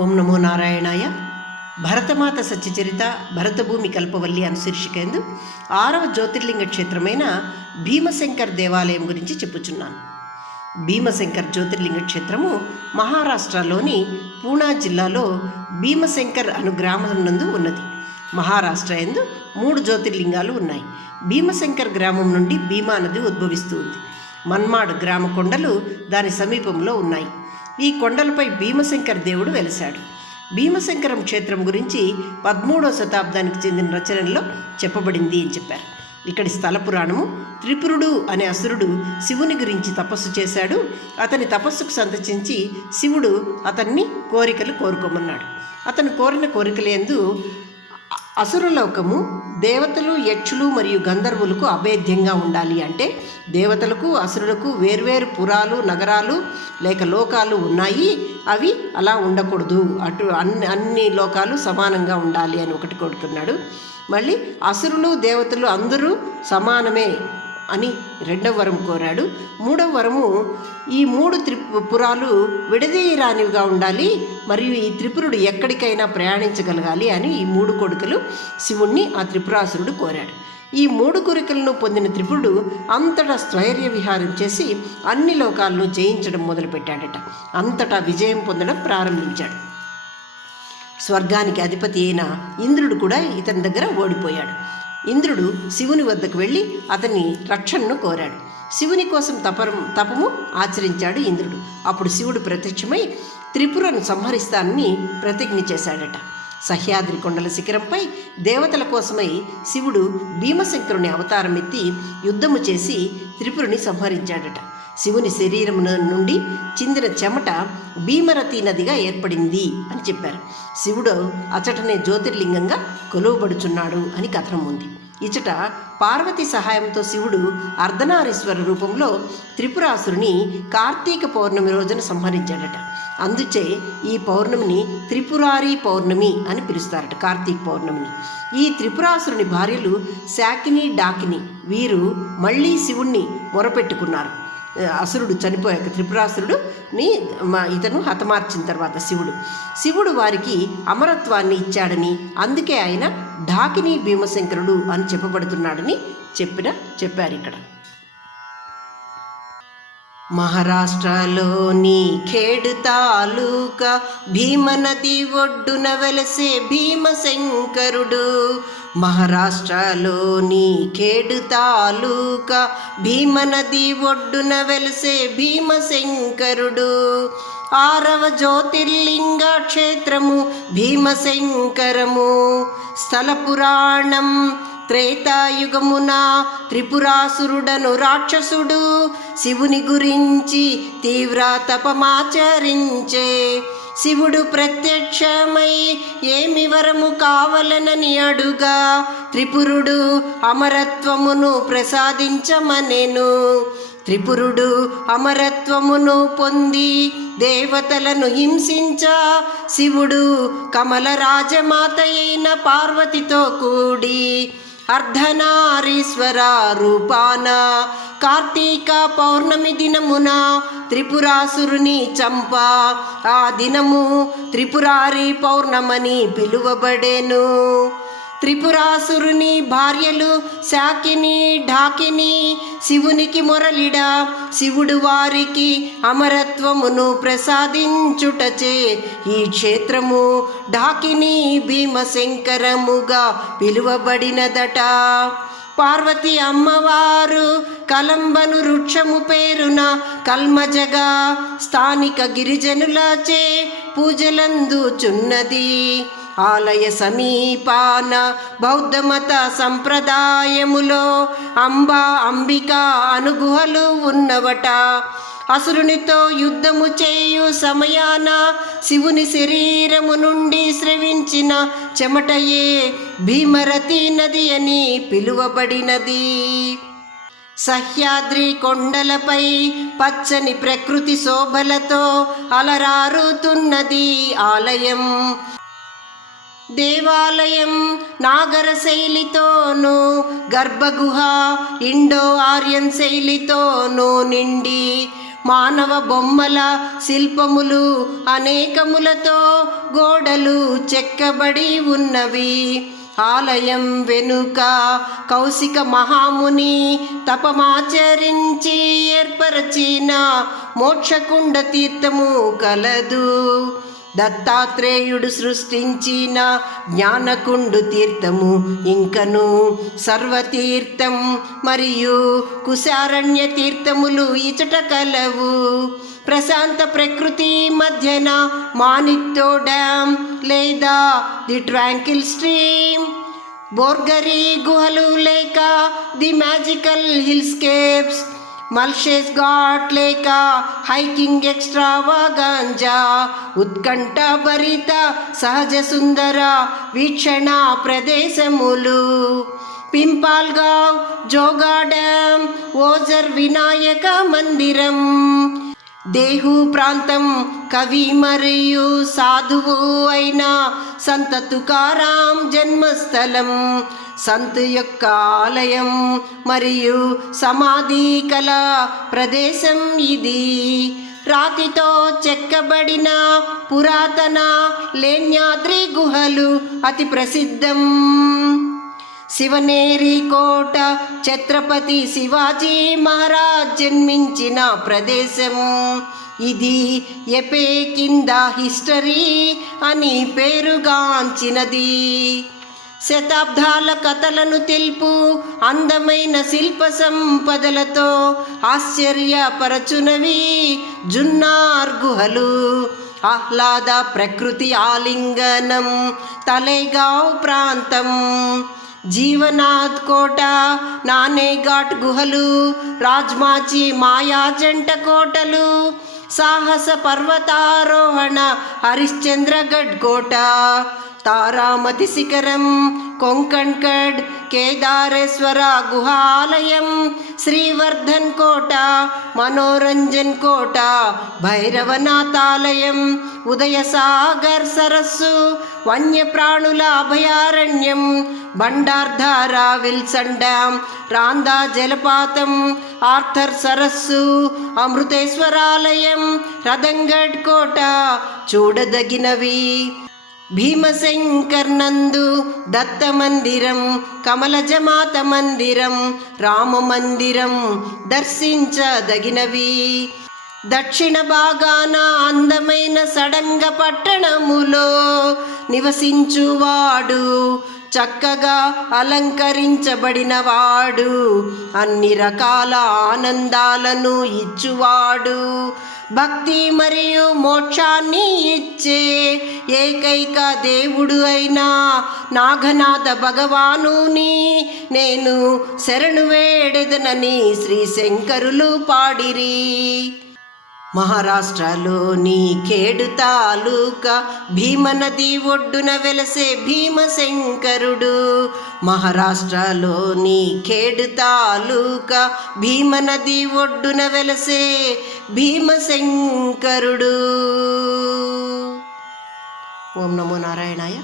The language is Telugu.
ఓం నమో నారాయణాయ. భరతమాత సత్యచరిత భరతభూమి కల్పవల్లి అను శీర్షికేందు 6వ జ్యోతిర్లింగ క్షేత్రమైన భీమశంకర్ దేవాలయం గురించి చెప్పుచున్నాను. భీమశంకర్ జ్యోతిర్లింగ క్షేత్రము మహారాష్ట్రలోని పూనా జిల్లాలో భీమశంకర్ అను గ్రామం నందు ఉన్నది. మహారాష్ట్ర యందు 3 జ్యోతిర్లింగాలు ఉన్నాయి. భీమశంకర్ గ్రామం నుండి భీమా నది ఉద్భవిస్తూ ఉంది. మన్మాడ్ గ్రామ కొండలు దాని సమీపంలో ఉన్నాయి. ఈ కొండలపై భీమశంకర్ దేవుడు వెలిశాడు. భీమశంకరం క్షేత్రం గురించి 13వ శతాబ్దానికి చెందిన రచనల్లో చెప్పబడింది అని చెప్పారు. ఇక్కడి స్థల పురాణము, త్రిపురుడు అనే అసురుడు శివుని గురించి తపస్సు చేశాడు. అతని తపస్సుకు సంతచించి శివుడు అతన్ని కోరికలు కోరుకోమన్నాడు. అతను కోరిన కోరికలందు అసురలోకము దేవతలు, యక్షులు మరియు గంధర్వులకు అభేద్యంగా ఉండాలి. అంటే దేవతలకు అసురులకు వేర్వేరు పురాలు, నగరాలు లేక లోకాలు ఉన్నాయి. అవి అలా ఉండకూడదు. అన్ని లోకాలు సమానంగా ఉండాలి అని ఒకటి కోరుకున్నాడు. మళ్ళీ అసురులు, దేవతలు అందరూ సమానమే అని 2వ వరం కోరాడు. 3వ వరము ఈ 3 త్రిపురాలు విడదీయరానివిగా ఉండాలి, మరియు ఈ త్రిపురుడు ఎక్కడికైనా ప్రయాణించగలగాలి అని ఈ 3 కోరికలు శివుణ్ణి ఆ త్రిపురాసురుడు కోరాడు. ఈ 3 కోరికలను పొందిన త్రిపురుడు అంతటా స్వైర్య విహారం చేసి అన్ని లోకాలను జయించడం మొదలుపెట్టాడట. అంతటా విజయం పొందడం ప్రారంభించాడు. స్వర్గానికి అధిపతి అయిన ఇంద్రుడు కూడా ఇతని దగ్గర ఓడిపోయాడు. ఇంద్రుడు శివుని వద్దకు వెళ్ళి అతని రక్షణను కోరాడు. శివుని కోసం తపము ఆచరించాడు ఇంద్రుడు. అప్పుడు శివుడు ప్రత్యక్షమై త్రిపురను సంహరిస్తానని ప్రతిజ్ఞ చేశాడట. సహ్యాద్రి కొండల శిఖరంపై దేవతల కోసమై శివుడు భీమశంకరుని అవతారం ఎత్తి యుద్ధము చేసి త్రిపురుని సంహరించాడట. శివుని శరీరం నుండి చిందిన చెమట భీమరతి నదిగా ఏర్పడింది అని చెప్పారు. శివుడు అచటనే జ్యోతిర్లింగంగా కొలువబడుచున్నాడు అని కథనం ఉంది. ఇచట పార్వతి సహాయంతో శివుడు అర్ధనారీశ్వర రూపంలో త్రిపురాసురుని కార్తీక పౌర్ణమి రోజున సంహరించాడట. అందుచే ఈ పౌర్ణమిని త్రిపురారి పౌర్ణమి అని పిలుస్తారట, కార్తీక పౌర్ణమిని. ఈ త్రిపురాసురుని భార్యలు శాకిని, డాకిని. వీరు మళ్ళీ శివుణ్ణి మొరపెట్టుకున్నారు. అసురుడు చనిపోయాక త్రిపురాసురుడుని ఇతను హతమార్చిన తర్వాత శివుడు వారికి అమరత్వాన్ని ఇచ్చాడని, అందుకే ఆయన ఢాకిని భీమశంకరుడు అని చెప్పబడుతున్నాడని చెప్పారు ఇక్కడ. మహారాష్ట్రలోని ఖేడ్ తాలూకా భీమనది ఒడ్డున వెలసే భీమశంకరుడు. మహారాష్ట్రలోని ఖేడ్ తాలూకా భీమనది ఒడ్డున వెలసే భీమశంకరుడు. 6వ జ్యోతిర్లింగ క్షేత్రము భీమశంకరము. స్థల పురాణం త్రేతాయుగమున త్రిపురాసురుడను రాక్షసుడు శివుని గురించి తీవ్ర తపమాచరించే. శివుడు ప్రత్యక్షమై ఏమి వరము కావలనని అడుగా త్రిపురుడు అమరత్వమును ప్రసాదించమనెను. త్రిపురుడు అమరత్వమును పొంది దేవతలను హింసించ శివుడు కమల రాజమాత అయిన పార్వతితో కూడి అర్ధనారీశ్వర రూపాన కార్తీక పౌర్ణమి దినమున త్రిపురాసురుని చంప ఆ దినము త్రిపురారి పౌర్ణమని పిలువబడెను. త్రిపురాసురుని భార్యలు శాకిని, ఢాకిని శివునికి మొరలిడా శివుడు వారికి అమరత్వమును ప్రసాదించుటచే ఈ క్షేత్రము ఢాకిని భీమశంకరముగా పిలువబడినదట. పార్వతి అమ్మవారు కలంబను వృక్షము పేరున కల్మజగా స్థానిక గిరిజనులచే పూజలందుచున్నది. ఆలయ సమీపాన బౌద్ధమత సంప్రదాయములో అంబిక అనుగుహలు ఉన్నవట. అసురునితో యుద్ధము చేయు సమయాన శివుని శరీరము నుండి స్రవించిన చెమటయే భీమరతి నది అని పిలువబడినది. సహ్యాద్రి కొండలపై పచ్చని ప్రకృతి శోభలతో అలరారుతున్నది ఆలయం. దేవాలయం నాగర శైలితోనూ గర్భగుహ ఇండో ఆర్యన్ శైలితోనూ నిండి మానవ బొమ్మల శిల్పములు అనేకములతో గోడలు చెక్కబడి ఉన్నవి. ఆలయం వెనుక కౌశిక మహాముని తపమాచరించి ఏర్పరచిన మోక్షకుండ తీర్థము కలదు. దత్తాత్రేయుడు సృష్టించిన జ్ఞానకుండు తీర్థము ఇంకను సర్వతీర్థం మరియు కుశారణ్య తీర్థములు ఇచట కలవు. ప్రశాంత ప్రకృతి మధ్యన మానిక్టో డ్యామ్ లేదా ది ట్రాంకిల్ స్ట్రీమ్, బోర్గరీ గుహలు లేక ది మ్యాజికల్ హిల్స్కేప్స్, మల్షేస్ ఘాట్ లేక హైకింగ్ ఎక్స్ట్రావాగాంజా, ఉత్కంఠ భరిత సహజ సుందర వీక్షణ ప్రదేశములు, పింపాల్గావ్, జోగా డ్యామ్, ఓజర్ వినాయక మందిరం, దేహు ప్రాంతం కవి మరియు సాధువు అయిన సంత తుకారాం జన్మస్థలం, సంత్ యొక్క ఆలయం మరియు సమాధి కల ప్రదేశం ఇది. రాతితో చెక్కబడిన పురాతన లేన్యాద్రి గుహలు అతి ప్రసిద్ధం. శివనేరి కోట ఛత్రపతి శివాజీ మహారాజ్ జన్మించిన ప్రదేశం ఇది. ఎపే కింద హిస్టరీ అని పేరుగాంచినది. శతాబ్దాల కథలను తెలుపు అందమైన శిల్ప సంపదలతో ఆశ్చర్యపరచునవి జున్నార్ గుహలు. ఆహ్లాద ప్రకృతి ఆలింగనం తలేగావ్ ప్రాంతం, జీవనాథ్ కోట, నానేఘాట్ గుహలు, రాజ్మాచి మాయా జంట కోటలు, సాహస పర్వతారోహణ హరిశ్చంద్రగఢ్ కోట, తారామతి శిఖరం, కొంకణ్గఢ్, కేదారేశ్వర గుహాలయం, శ్రీవర్ధన్ కోట, మనోరంజన్ కోట, భైరవనాథాలయం, ఉదయసాగర్ సరస్సు, వన్యప్రాణుల అభయారణ్యం, బండార్ధార విల్సన్ డ్యామ్, రాందా జలపాతం, ఆర్థర్ సరస్సు, అమృతేశ్వరాలయం, రతంగఢ్ కోట చూడదగినవి. భీమశంకర్ నందు దత్త మందిరం, కమలజమాత మందిరం, రామ మందిరం దర్శించదగినవి. దక్షిణ భాగాన అందమైన సడంగ పట్టణములో నివసించువాడు, చక్కగా అలంకరించబడినవాడు, అన్ని రకాల ఆనందాలను ఇచ్చువాడు, భక్తి మరియు మోక్షాన్ని ఇచ్చే ఏకైక దేవుడు అయిన నాగనాథ భగవానుని నేను శరణు వేడెదనని శ్రీశంకరులు పాడిరి. మహారాష్ట్రలోని ఖేడ్ తాలూకా భీమనది ఒడ్డున వెలసే భీమశంకరుడు. మహారాష్ట్రలోని ఖేడ్ తాలూకా భీమనది ఒడ్డున వెలసే భీమశంకరుడు. ఓం నమో నారాయణాయ.